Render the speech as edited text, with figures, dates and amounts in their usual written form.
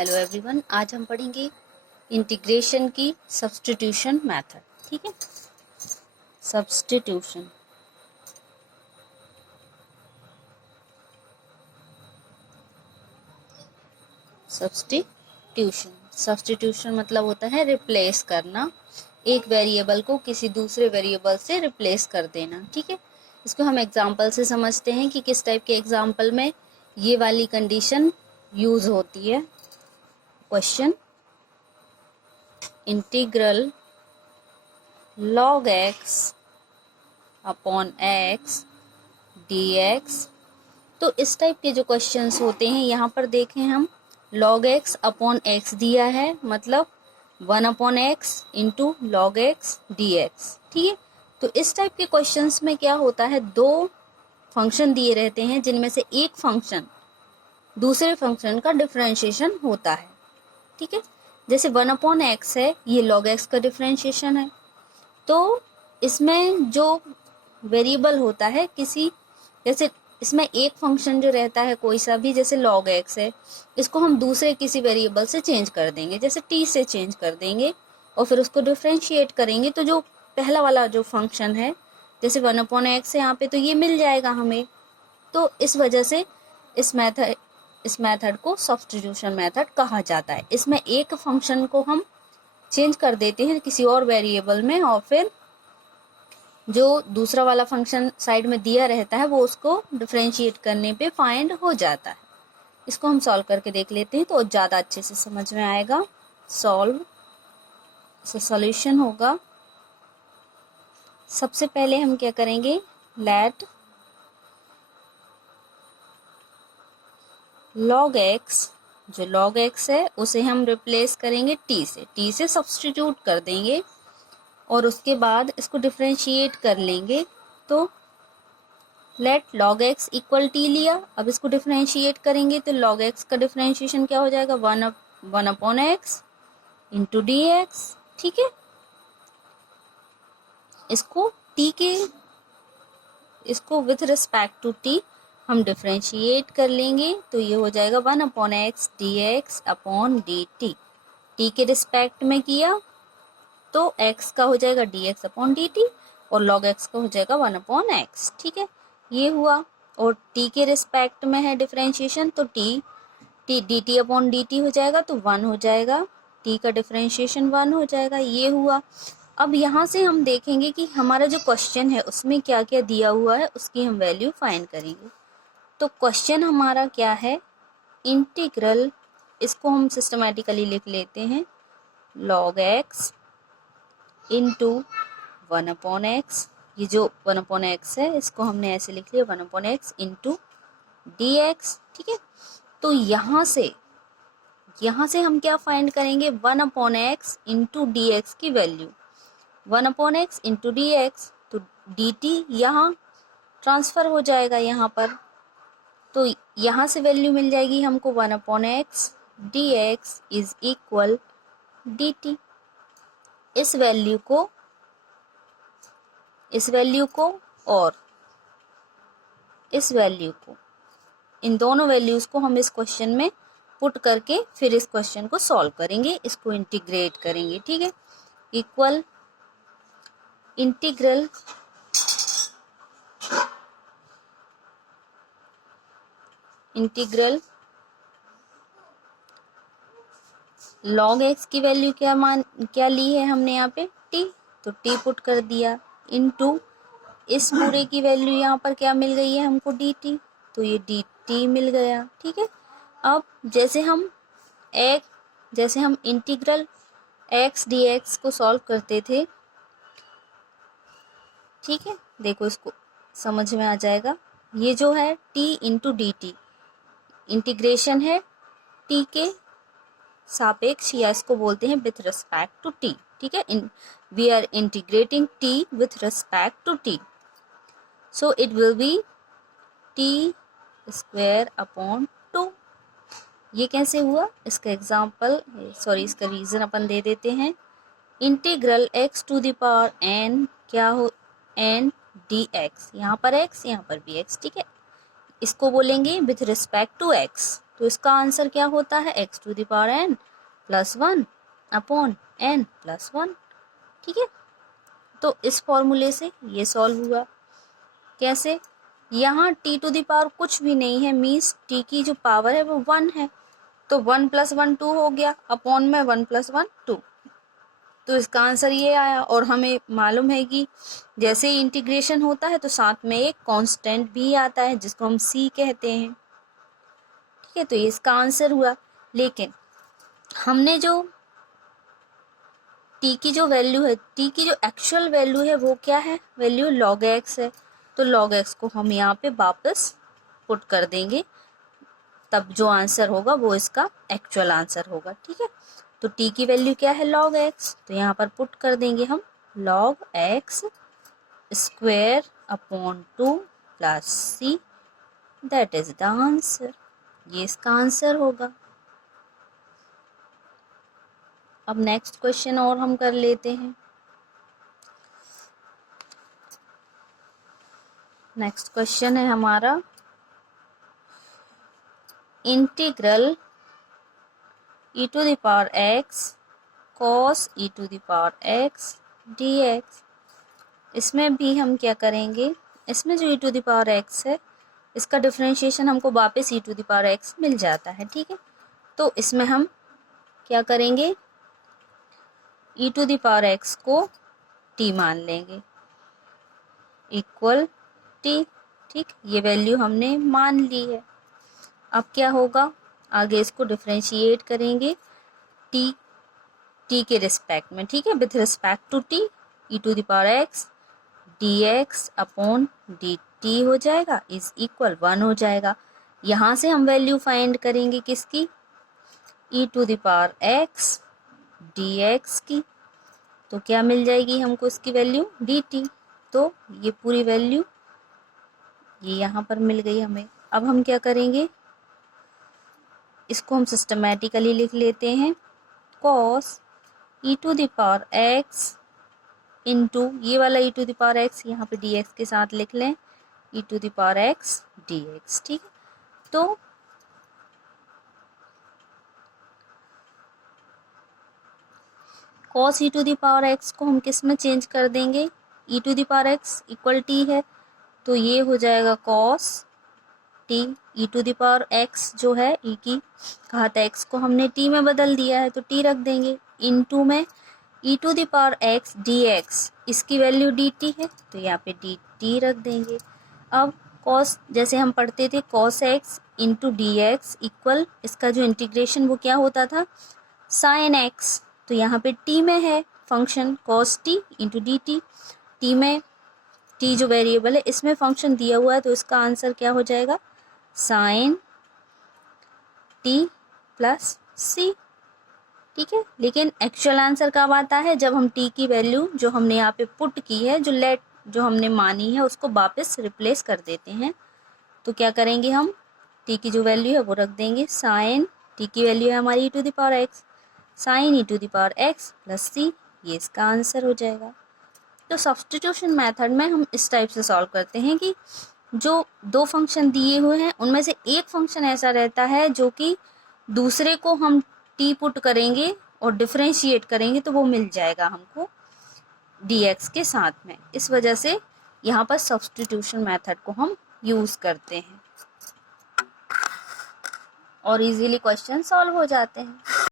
Hello everyone, आज हम पढ़ेंगे इंटीग्रेशन की सब्स्टिट्यूशन मेथड। ठीक है, सब्स्टिट्यूशन। सब्स्टिट्यूशन मतलब होता है रिप्लेस करना, एक वेरिएबल को किसी दूसरे वेरिएबल से रिप्लेस कर देना। ठीक है, इसको हम एग्जांपल से समझते हैं कि किस टाइप के एग्जांपल में ये वाली कंडीशन यूज होती है। Question, integral log x upon x dx। तो इस टाइप के जो क्वेश्चंस होते हैं, यहाँ पर देखें हम log x अपॉन x दिया है, मतलब 1 upon x into log x dx। ठीक है, तो इस टाइप के क्वेश्चंस में क्या होता है, दो फंक्शन दिए रहते हैं जिनमें से एक फंक्शन दूसरे फंक्शन का डिफरेंशिएशन होता है। ठीक है, जैसे 1 अपॉन x है, ये log x का डिफरेंशिएशन है। तो इसमें जो वेरिएबल होता है किसी, जैसे इसमें एक फंक्शन जो रहता है कोई सा भी, जैसे log x है, इसको हम दूसरे किसी वेरिएबल से चेंज कर देंगे, जैसे t से चेंज कर देंगे और फिर उसको डिफरेंशिएट करेंगे। तो जो पहला वाला जो फंक्शन है, जैसे 1 अपॉन x है यहाँ पे, तो ये मिल जाएगा हमें। तो इस वजह से इस मेथड को सब्स्टिट्यूशन मेथड कहा जाता है। इसमें एक फंक्शन को हम चेंज कर देते हैं किसी और वेरिएबल में, और फिर जो दूसरा वाला फंक्शन साइड में दिया रहता है वो उसको डिफरेंशिएट करने पे फाइंड हो जाता है। इसको हम सॉल्व करके देख लेते हैं तो ज़्यादा अच्छे से समझ में आएगा। सॉल्व से सॉल्यूशन होगा, सबसे पहले हम क्या करेंगे, लेट log x, जो log x है उसे हम रिप्लेस करेंगे t से सब्स्टिट्यूट कर देंगे और उसके बाद इसको डिफरेंशिएट कर लेंगे। तो let log x equal t लिया, अब इसको डिफरेंशिएट करेंगे तो log x का डिफरेंशिएशन क्या हो जाएगा, 1 upon x into d x. ठीक है, इसको विथ रिस्पेक्ट टू t हम डिफरेंशिएट कर लेंगे तो ये हो जाएगा 1 upon x D x upon D T. t के रिस्पेक्ट में किया तो x का हो जाएगा dx अपॉन dt और log x का हो जाएगा 1 अपॉन x। ठीक है, ये हुआ। और t के रिस्पेक्ट में है डिफरेंशिएशन, तो t dt अपॉन dt हो जाएगा तो 1 हो जाएगा, t का डिफरेंशिएशन 1 हो जाएगा। ये हुआ। अब यहाँ से हम देखेंगे कि हमारा जो क्वेश्चन है उसमें क्या क्या दिया हुआ है, उसकी हम वैल्यू फाइंड करेंगे। तो क्वेश्चन हमारा क्या है, इंटीग्रल, इसको हम सिस्टमेटिकली लिख लेते हैं, log x into 1 upon x. ये जो 1 अपॉन एक्स है इसको हमने ऐसे लिख लिया, 1 upon x into d x. ठीक है, तो यहाँ से हम क्या फाइंड करेंगे, 1 upon x into d x की value, 1 upon x into d x, तो डी टी यहाँ ट्रांसफर हो जाएगा यहाँ पर, तो यहाँ से वैल्यू मिल जाएगी हमको 1 upon x D x is equal D T. इस वैल्यू को और इस वैल्यू को, इन दोनों वैल्यूज को हम इस क्वेश्चन में पुट करके फिर इस क्वेश्चन को सॉल्व करेंगे, इसको इंटीग्रेट करेंगे। ठीक है, इक्वल इंटीग्रल log x की वैल्यू क्या ली है हमने यहाँ पे, t, तो t पुट कर दिया, इनटू इस पूरे की वैल्यू यहाँ पर क्या मिल गई है हमको, dt, तो ये dt मिल गया। ठीक है, अब जैसे हम इंटीग्रल x dx को सॉल्व करते थे, ठीक है, देखो इसको समझ में आ जाएगा। ये जो है t into D T integration है t के सापेक्ष, या इसको बोलते हैं विथ रिस्पेक्ट टू t। ठीक है, we are integrating t with respect to t, so it will be t square upon 2। ये कैसे हुआ, इसका इसका रीजन अपन दे देते हैं। Integral x to the power n क्या हो, n dx, यहाँ पर x यहाँ पर भी x। ठीक है, इसको बोलेंगे विथ रिस्पेक्ट टू एक्स, तो इसका आंसर क्या होता है x to the power n plus 1 upon n plus 1। ठीक है, तो इस फॉर्मूले से ये सॉल्व हुआ। कैसे, यहाँ t टू द पावर कुछ भी नहीं है, मीन्स t की जो पावर है वो 1 है, तो 1 प्लस 1 2 हो गया, अपॉन में 1 प्लस 1 2, तो इसका आंसर ये आया। और हमें मालूम है कि जैसे ही इंटीग्रेशन होता है तो साथ में एक कांस्टेंट भी आता है जिसको हम c कहते हैं। ठीक है, तो ये इसका आंसर हुआ। लेकिन हमने जो t की जो वैल्यू है, t की जो एक्चुअल वैल्यू है वो क्या है, वैल्यू log x है, तो log x को हम यहाँ पे वापस पुट कर देंगे, तब जो आंसर होगा वो इसका एक्चुअल आंसर होगा। ठीक है, तो t की वैल्यू क्या है log x, तो यहाँ पर पुट कर देंगे हम log x square upon 2 plus c, that is the answer. ये इसका आंसर होगा। अब नेक्स्ट क्वेश्चन और हम कर लेते हैं। नेक्स्ट क्वेश्चन है हमारा integral e to the power x cos e to the power x dx। इसमें भी हम क्या करेंगे, इसमें जो e to the power x है इसका डिफरेंशिएशन हमको वापस e to the power x मिल जाता है। ठीक है, तो इसमें हम क्या करेंगे, e to the power x को t मान लेंगे इक्वल t। ठीक, ये वैल्यू हमने मान ली है। अब क्या होगा, आगे इसको डिफरेंशिएट करेंगे t के रिस्पेक्ट में। ठीक है, with respect to t e to the power x dx upon dt हो जाएगा इज इक्वल 1 हो जाएगा। यहाँ से हम वैल्यू फाइंड करेंगे किसकी, e to the power x dx की, तो क्या मिल जाएगी हमको इसकी वैल्यू dt, तो ये पूरी वैल्यू ये यहाँ पर मिल गई हमें। अब हम क्या करेंगे, इसको हम सिस्टमेटिकली लिख लेते हैं, cos e to the power x into ये वाला e to the power x यहाँ पे dx के साथ लिख लें e to the power x dx। ठीक है, तो cos e to the power x को हम किस में चेंज कर देंगे, e to the power x equal t है, तो ये हो जाएगा cos t e to the power x जो है e की घात x को हमने t में बदल दिया है तो t रख देंगे, इनटू में e to the power x dx, इसकी वैल्यू dt है तो यहाँ पे dt रख देंगे। अब cos जैसे हम पढ़ते थे cos x into dx equal इसका जो इंटीग्रेशन वो क्या होता था sin x, तो यहाँ पे t में है function cos t into dt, t में t जो वेरिएबल है इसमें फंक्शन दिया हुआ है तो इसका आंसर क्या हो जाएगा sin t प्लस c। ठीक है, लेकिन एक्चुअल आंसर कब आता है, जब हम t की वैल्यू जो हमने यहाँ पे पुट की है, जो हमने मानी है उसको वापस रिप्लेस कर देते हैं। तो क्या करेंगे हम, t की जो वैल्यू है वो रख देंगे sin, t की वैल्यू है हमारी e to the power x, sin e to the power x plus c, ये इसका आंसर हो जाएगा। तो सब्स्टिट्यूशन मेथड में हम इस टाइप से सॉल्व करते हैं कि जो दो फंक्शन दिए हुए हैं उनमें से एक फंक्शन ऐसा रहता है जो कि दूसरे को हम t पुट करेंगे और डिफरेंशिएट करेंगे तो वो मिल जाएगा हमको dx के साथ में। इस वजह से यहाँ पर सब्स्टिट्यूशन मेथड को हम यूज़ करते हैं और इजीली क्वेश्चन सॉल्व हो जाते हैं।